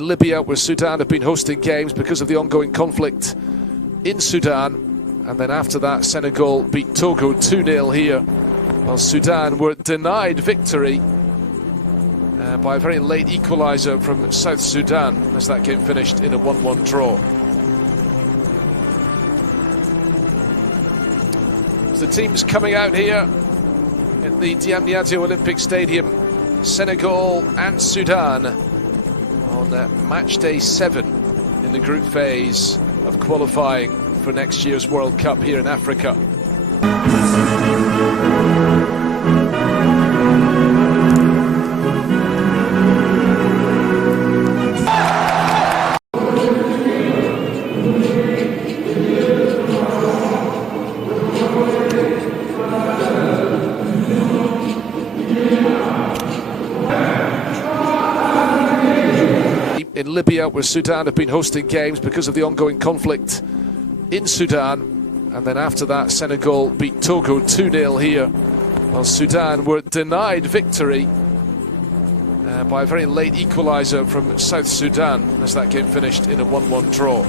in Libya, where Sudan have been hosting games because of the ongoing conflict in Sudan. And then after that, Senegal beat Togo 2-0 here, while Sudan were denied victory by a very late equaliser from South Sudan, as that game finished in a 1-1 draw. The teams coming out here at the Diamniadio Olympic Stadium, Senegal and Sudan, on match day 7 in the group phase of qualifying for next year's World Cup here in Africa. In Libya, where Sudan have been hosting games because of the ongoing conflict in Sudan. And then after that, Senegal beat Togo 2-0 here, while Sudan were denied victory by a very late equaliser from South Sudan, as that game finished in a 1-1 draw.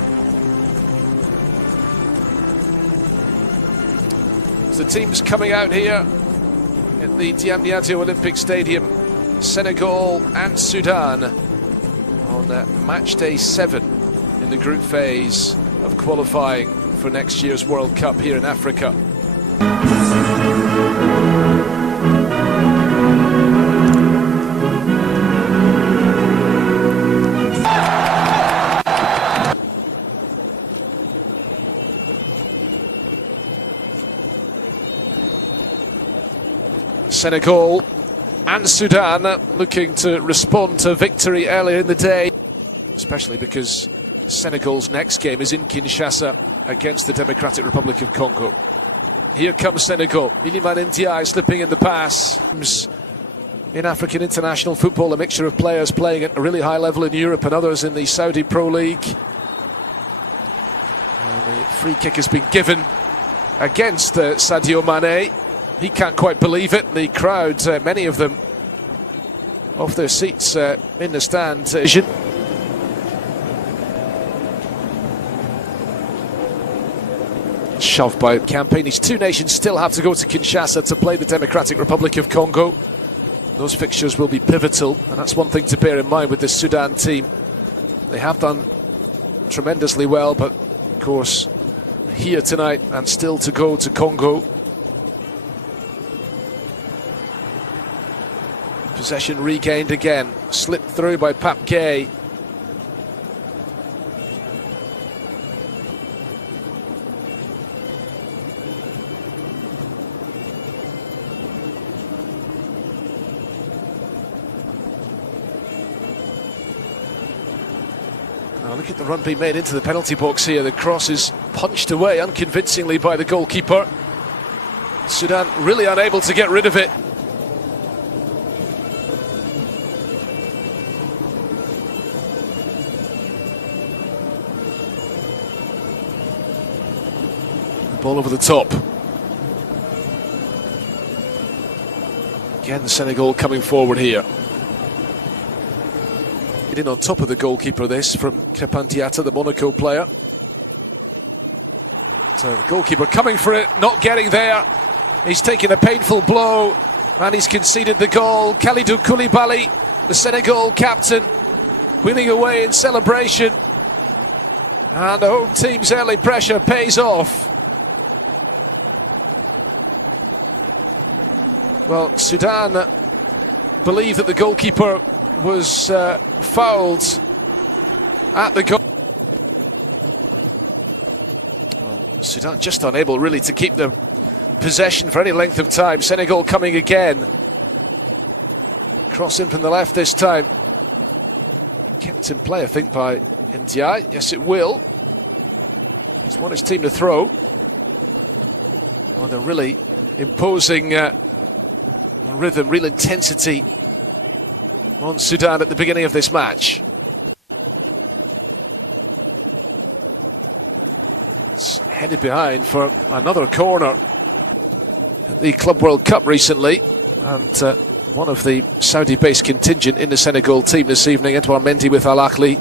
The teams coming out here at the Diamniadio Olympic Stadium, Senegal and Sudan, on match day 7 in the group phase of qualifying for next year's World Cup here in Africa. Senegal and Sudan looking to respond to victory earlier in the day, especially because Senegal's next game is in Kinshasa against the Democratic Republic of Congo. Here comes Senegal. Iliman Ndiaye slipping in the pass. In African international football, a mixture of players playing at a really high level in Europe and others in the Saudi Pro League. And the free kick has been given against Sadio Mane. He can't quite believe it. The crowd, many of them off their seats in the stand. Shoved by campaign. These two nations still have to go to Kinshasa to play the Democratic Republic of Congo. Those fixtures will be pivotal, and that's one thing to bear in mind with this Sudan team. They have done tremendously well, but of course here tonight and still to go to Congo. Possession regained again, slipped through by Pape Gueye. Now look at the run being made into the penalty box here. The cross is punched away unconvincingly by the goalkeeper. Sudan really unable to get rid of it. Ball over the top. Again, Senegal coming forward here. In on top of the goalkeeper, this from Crépin Diatta, the Monaco player. So the goalkeeper coming for it, not getting there. He's taken a painful blow and he's conceded the goal. Kalidou Koulibaly, the Senegal captain, wheeling away in celebration. And the home team's early pressure pays off. Well, Sudan believe that the goalkeeper was fouled at the goal. Well, Sudan just unable really to keep the possession for any length of time. Senegal coming again. Cross in from the left this time. Kept in play, I think, by Ndiaye. Yes, it will. He's won his team to throw. Well, they're really imposing rhythm, real intensity on Sudan at the beginning of this match. It's headed behind for another corner at the Club World Cup recently, and one of the Saudi-based contingent in the Senegal team this evening. Edouard Mendy with Al Ahly,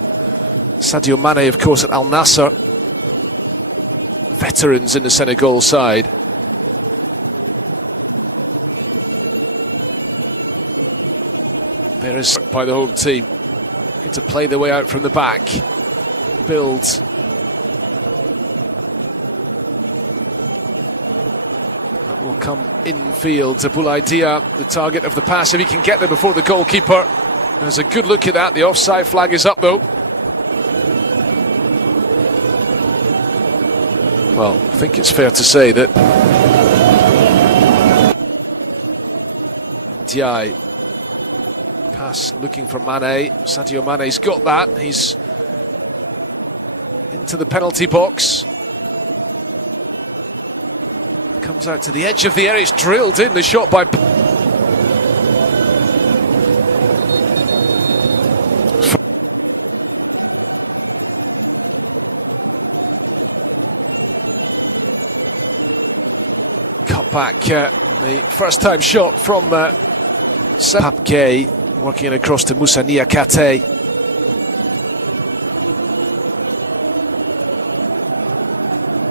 Sadio Mane, of course, at Al Nassr. Veterans in the Senegal side. There is by the home team to play their way out from the back. Build. That will come infield to Boulaïdia, the target of the pass, if he can get there before the goalkeeper. There's a good look at that. The offside flag is up though. Well, I think it's fair to say that Ndiaye pass looking for Mane. Sadio Mane's got that. He's into the penalty box. Comes out to the edge of the area. It's drilled in. The shot by cut back. The first time shot from Pape Gueye, working it across to Moussa Niakate.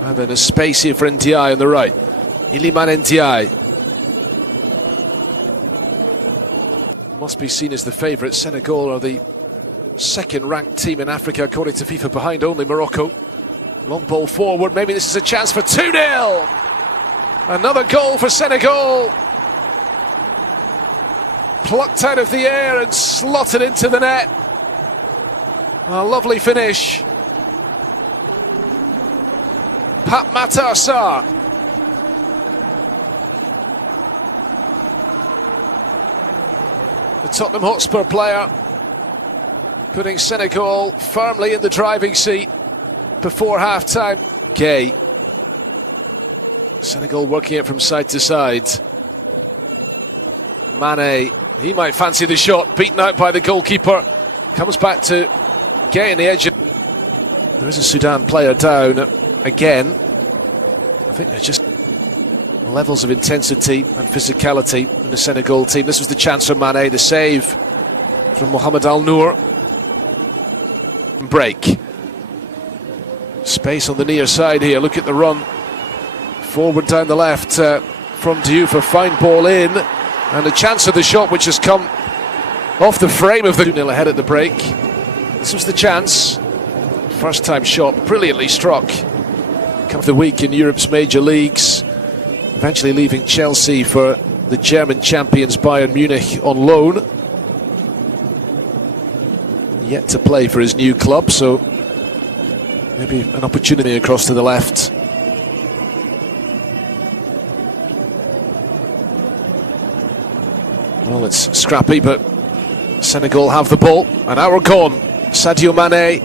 And then a space here for Ndiaye on the right. Iliman Ndiaye must be seen as the favourite. Senegal are the second-ranked team in Africa according to FIFA, behind only Morocco. Long ball forward. Maybe this is a chance for 2-0. Another goal for Senegal. Plucked out of the air and slotted into the net. A lovely finish. Pape Matar Sarr. The Tottenham Hotspur player putting Senegal firmly in the driving seat before half-time. Gueye. Senegal working it from side to side. Mane, he might fancy the shot, beaten out by the goalkeeper. Comes back to Gueye on the edge. There is a Sudan player down again. I think they're just levels of intensity and physicality in the Senegal team. This was the chance for Mane, the save from Mohamed Al Noor. Break. Space on the near side here. Look at the run forward down the left from Diouf. A fine ball in, and a chance of the shot which has come off the frame of the 2-0 ahead at the break. This was the chance. First time shot, brilliantly struck. Come of the week in Europe's major leagues. Eventually leaving Chelsea for the German champions Bayern Munich on loan. Yet to play for his new club, so maybe an opportunity across to the left. Well, it's scrappy, but Senegal have the ball. An hour gone. Sadio Mane.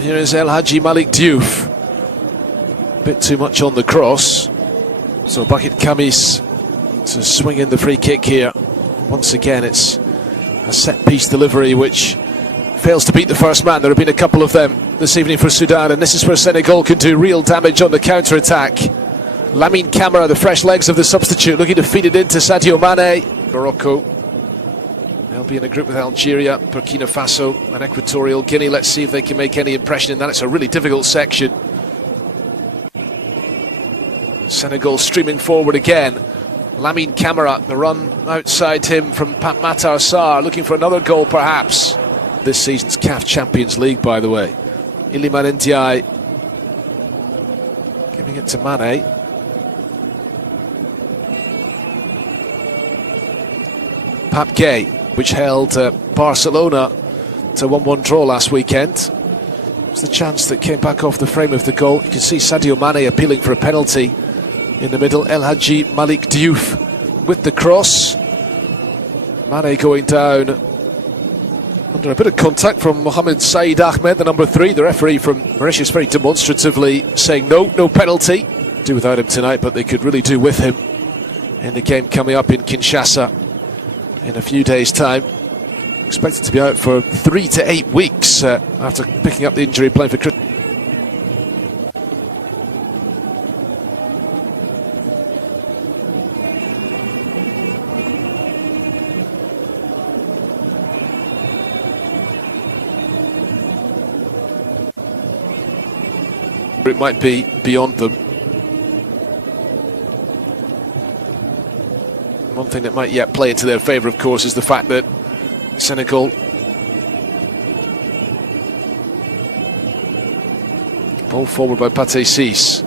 Here is El Hadji Malick Diouf. Bit too much on the cross. So Bucket Kamis to swing in the free kick here. Once again, it's a set-piece delivery which fails to beat the first man. There have been a couple of them this evening for Sudan, and this is where Senegal can do real damage on the counter-attack. Lamine Camara, the fresh legs of the substitute, looking to feed it into Sadio Mane. Morocco, they'll be in a group with Algeria, Burkina Faso and Equatorial Guinea. Let's see if they can make any impression in that. It's a really difficult section. Senegal streaming forward again. Lamine Camara, the run outside him from Pape Matar Sarr, looking for another goal perhaps. This season's CAF Champions League, by the way. Iliman Ndiaye giving it to Mane. Pape Gueye, which held Barcelona to 1-1 draw last weekend. It was the chance that came back off the frame of the goal. You can see Sadio Mane appealing for a penalty in the middle. El Hadji Malick Diouf with the cross. Mane going down under a bit of contact from Mohamed Said Ahmed, the number 3. The referee from Mauritius very demonstratively saying no penalty. Do without him tonight, but they could really do with him in the game coming up in Kinshasa in a few days' time. Expected to be out for 3 to 8 weeks after picking up the injury playing for Christmas. It might be beyond them. One thing that might yet play into their favour, of course, is the fact that Senegal ball forward by Pathé Ciss.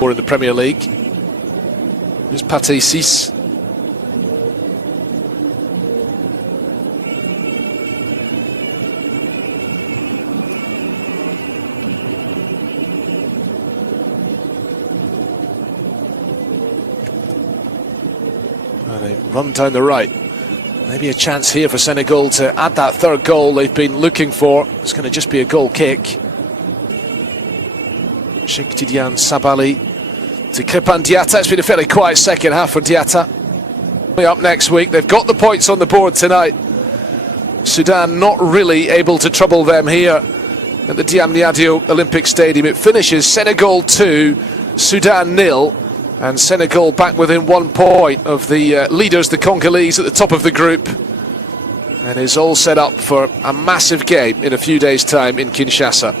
Or in the Premier League. Here's Pathé Ciss. They run down the right. Maybe a chance here for Senegal to add that third goal they've been looking for. It's going to just be a goal kick. Cheikh Tidiane Sabali to Crépin Diatta. It's been a fairly quiet second half for Diatta. Up next week, they've got the points on the board tonight. Sudan not really able to trouble them here at the Diamniadio Olympic Stadium. It finishes Senegal 2, Sudan 0. And Senegal back within 1 point of the leaders, the Congolese, at the top of the group. And is all set up for a massive game in a few days' time in Kinshasa.